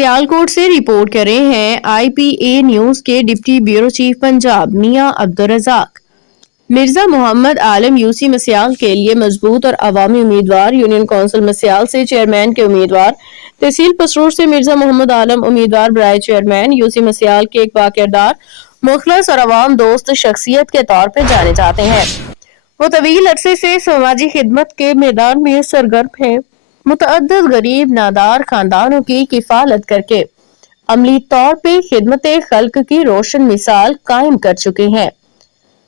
सियालकोट से रिपोर्ट कर रहे हैं IPA न्यूज के डिप्टी ब्यूरो चीफ पंजाब मियां अब्दुल रज़ाक। मिर्जा मोहम्मद आलम यूसी मसियाल के लिए मजबूत और अवामी उम्मीदवार। यूनियन काउंसिल मसियाल से चेयरमैन के उम्मीदवार। तहसील पसरूर से मिर्जा मोहम्मद आलम उम्मीदवार बराए चेयरमैन। यूसी मसियाल के एक बाकिरदार, मुखलस और अवाम दोस्त शख्सियत के तौर पर जाने जाते हैं। वो तवील अरसे से समाजी खिदमत के मैदान में सरगर्म है। मुतअद्दिद गरीब नादार खानदानों की किफालत करके अमली तौर पे खिदमत खल्क की रोशन मिसाल कायम कर चुके हैं।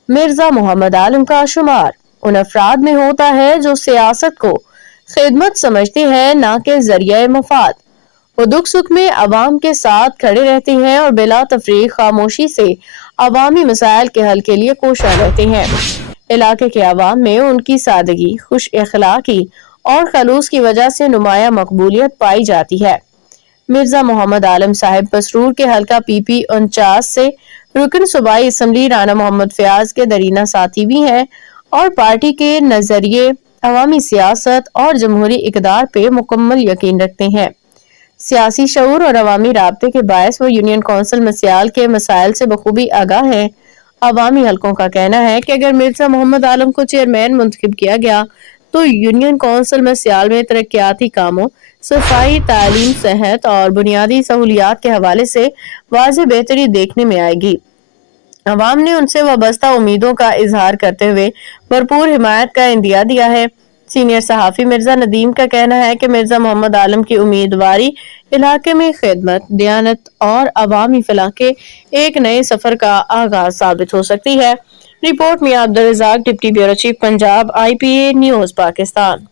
मिर्जा मोहम्मद आलम का शुमार उन अफराद में होता है जो सियासत को खिदमत समझते हैं, ना कि जरिया मफाद। वो दुख सुख में अवाम के साथ खड़े रहते हैं और बिला तफरीक खामोशी से अवामी मसाइल के हल के लिए कोशा रहते हैं। इलाके के अवाम में उनकी सादगी, खुश अखलाकी और खलूस की वजह से नुमाया मकबूलियत पाई जाती है। मिर्जा मोहम्मद आलम साहिब पसरूर के हल्का PP 49 से रुकन सूबाई असम्बली राना मोहम्मद फयाज के दरीना साथी भी हैं और पार्टी के नजरिए अवामी सियासत और जमहूरी इकदार पे मुकम्मल यकीन रखते हैं। सियासी शऊर और अवामी राब्ते के बायस वो यूनियन काउंसिल मसियाल के मसाइल से बखूबी आगाह हैं। अवामी हलकों का कहना है कि अगर मिर्जा मोहम्मद आलम को चेयरमैन मुंतखब किया गया तो यूनियन काउंसिल में सियाल में तरक्याती कामों, सफाई, तालीम, सेहत और बुनियादी सहूलियात के हवाले से वाज़ेह बेहतरी देखने में आएगी। अवाम ने उनसे वाबस्ता उम्मीदों का इजहार करते हुए भरपूर हिमायत का इंदिया दिया है। सीनियर सहाफ़ी मिर्जा नदीम का कहना है कि मिर्जा मोहम्मद आलम की उम्मीदवारी इलाके में खिदमत, दियानत और अवामी फलाह के एक नए सफर का आगाज साबित हो सकती है। Report Mian Abdul Razzaq, deputy bureau chief Punjab, IPA news, Pakistan.